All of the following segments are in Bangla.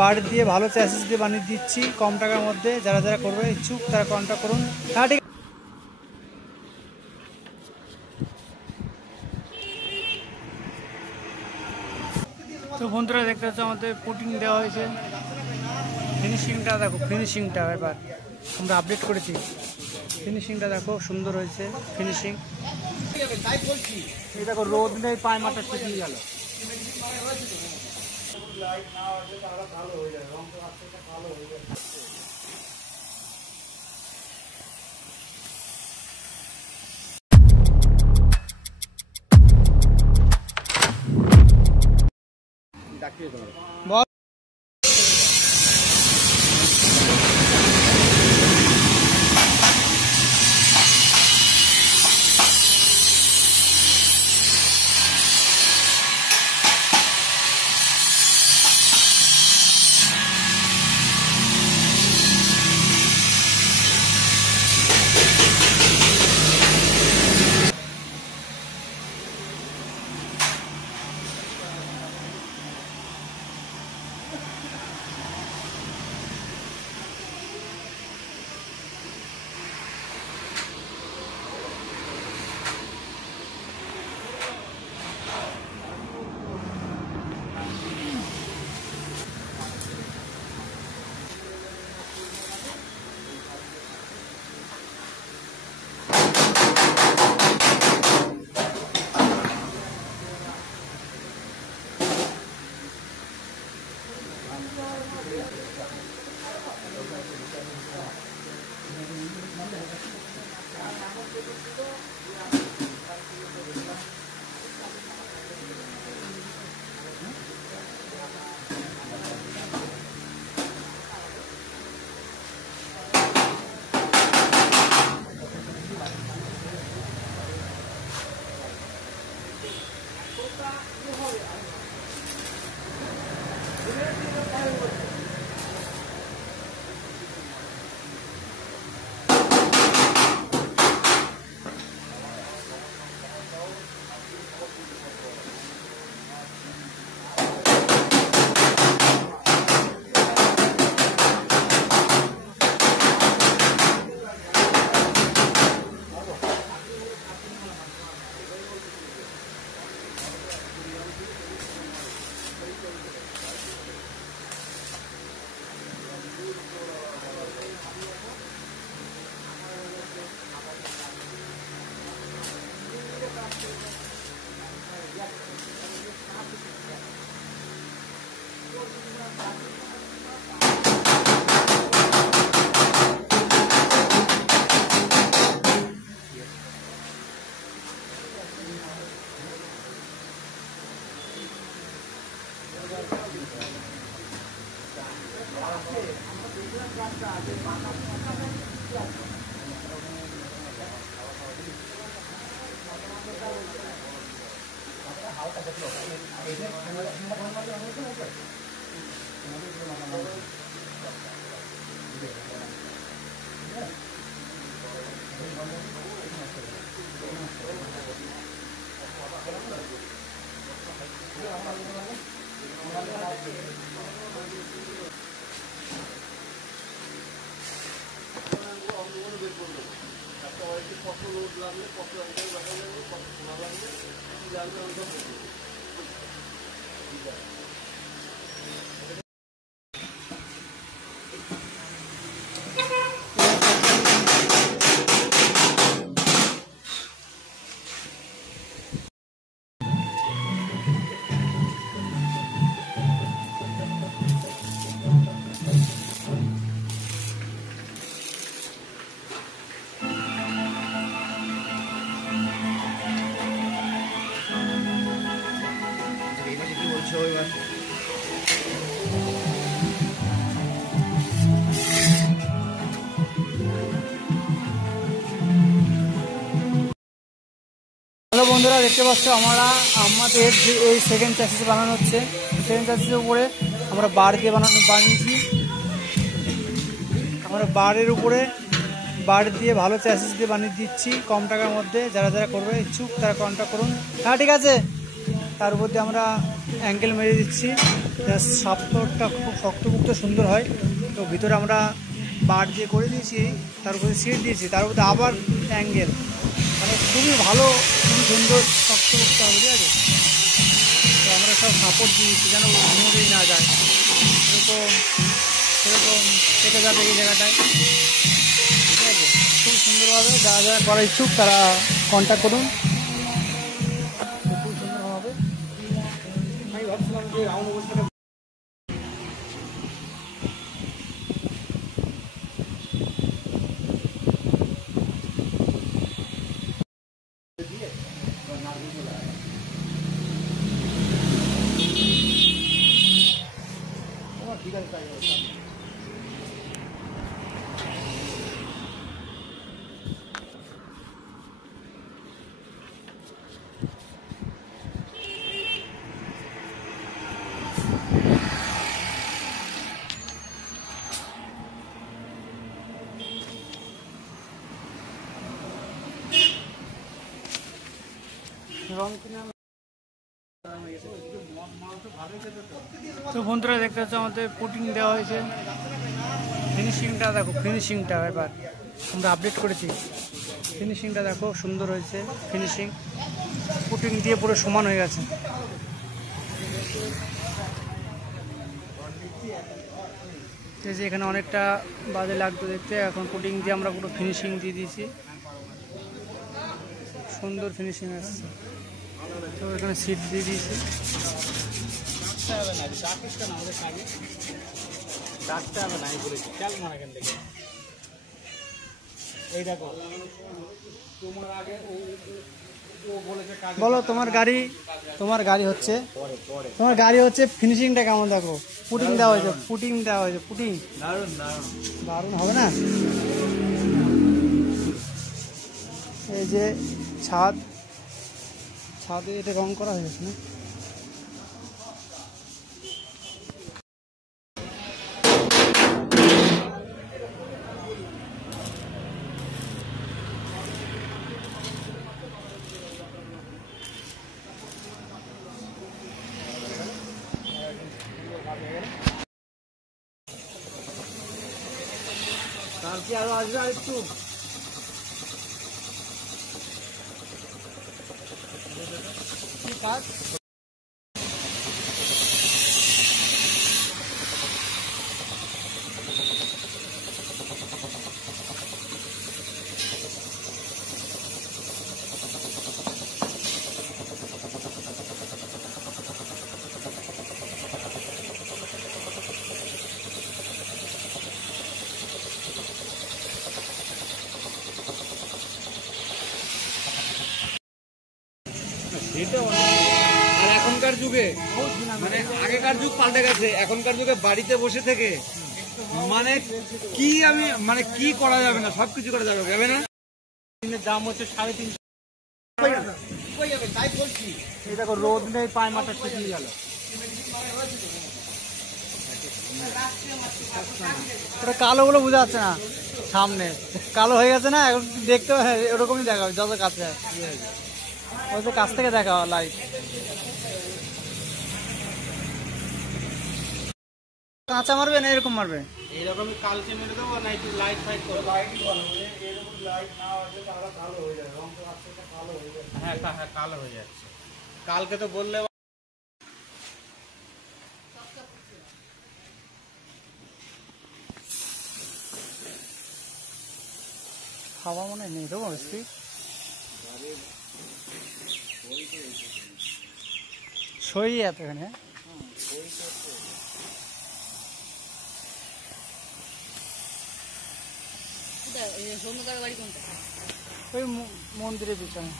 বার দিয়ে ভালো চ্যাসিস দিয়ে বানিয়ে দিচ্ছি কম টাকার মধ্যে। যারা যারা করবে ইচ্ছুক তারা কন্ট্যাক্ট করুন। হ্যাঁ ঠিক। তো বন্ধুরা দেখতে হচ্ছে আমাদের পুটিং দেওয়া হয়েছে। ফিনিশিংটা দেখো, ফিনিশিংটা এবার আমরা আপডেট করেছি। ফিনিশিংটা দেখো সুন্দর হয়েছে ফিনিশিং। এই দেখো রোদ নেই, পায়ে মাথা শুকিয়ে গেল। বল হ্যালো বন্ধুরা, দেখতে পাচ্ছ আমাদের যে এই সেকেন্ড চ্যাসিস বানানো হচ্ছে। সেকেন্ড চ্যাসিসের উপরে আমরা বার দিয়ে বানিয়েছি। আমরা বারের উপরে বার দিয়ে ভালো চ্যাসিস দিয়ে বানিয়ে দিচ্ছি কম টাকার মধ্যে। যারা যারা করবে ইচ্ছুক তারা কন্ট্যাক্ট করুন। হ্যাঁ ঠিক আছে। তার উপর দিয়ে আমরা অ্যাঙ্গেল মেরে দিচ্ছি, সাপোর্টটা খুব শক্তপোক্ত সুন্দর হয়। তো ভিতরে আমরা বার দিয়ে করে দিয়েছি, তার উপরে সিট দিয়েছি, তার উপরে আবার অ্যাঙ্গেল, মানে খুবই ভালো, খুবই সুন্দর শক্তপোক্ত হবে, ঠিক আছে। তো আমরা সব সাপোর্ট দিয়েছি যেন নড়েই না যায়, সেরকম কেটে যাবে এই জায়গাটায়, ঠিক আছে। খুব সুন্দরভাবে যারা যারা করার ইচ্ছুক তারা কন্ট্যাক্ট করুন, খুব সুন্দর হবে। আমি ভাবছিলাম যে রাউন্ড অবস্থাটা ঠিক আছে। তো বন্ধুরা দেখতে পাচ্ছ আমাদের পুটিং দেওয়া হয়েছে, ফিনিশিংটা দেখো, ফিনিশিংটা এবার আমরা আপডেট করেছি, ফিনিশিংটা দেখো সুন্দর হয়েছে, ফিনিশিং পুটিং দিয়ে পুরো সমান হয়ে গেছে। এই যে এখানে অনেকটা বাজে লাগতো দেখতে, এখন পুটিং দিয়ে আমরা পুরো ফিনিশিং দিয়ে দিয়েছি, সুন্দর ফিনিশিং আসছে। তো এখানে সিট দিয়ে দিয়েছি, বলো তোমার গাড়ি হচ্ছে ফিনিশিংটা কেমন দেখো, পুটিং দেওয়া হয়েছে, পুটিং দারুণ হবে না। এই যে ছাদে এটা রং করা হয়েছে না, কালকে আরো আসবে একটু। আর এখনকার যুগে মানে আগেকার যুগ পাল্টে গেছে, এখনকার যুগে বাড়িতে বসে থেকে মানে কি করা যাবে না, সবকিছু করা যাবে না। দাম হচ্ছে 350। এই দেখো রোদ নেই, পায়ে মাথা শুকিয়ে গেল। ওটা কালো গুলো বোঝা যাচ্ছে না, সামনে কালো হয়ে গেছে না, এখন দেখতে এরকমই দেখা যত কাছে কাছ থেকে দেখা লাইট। কাঁচা মারবে না এরকম মারবে? এইরকমই কালকে মেরে দেবো না, একটু লাইট ফাইট করবো। হ্যাঁ হ্যাঁ কালো হয়ে যাচ্ছে, কালকে তো বললে হাওয়া মনে হয় নেই দেবো স্পিড, সই এত এখানে। ওই মন্দিরের পিছনে।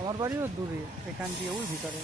আমার বাড়িও দূরে, এখান দিয়ে ওই ভিতরে।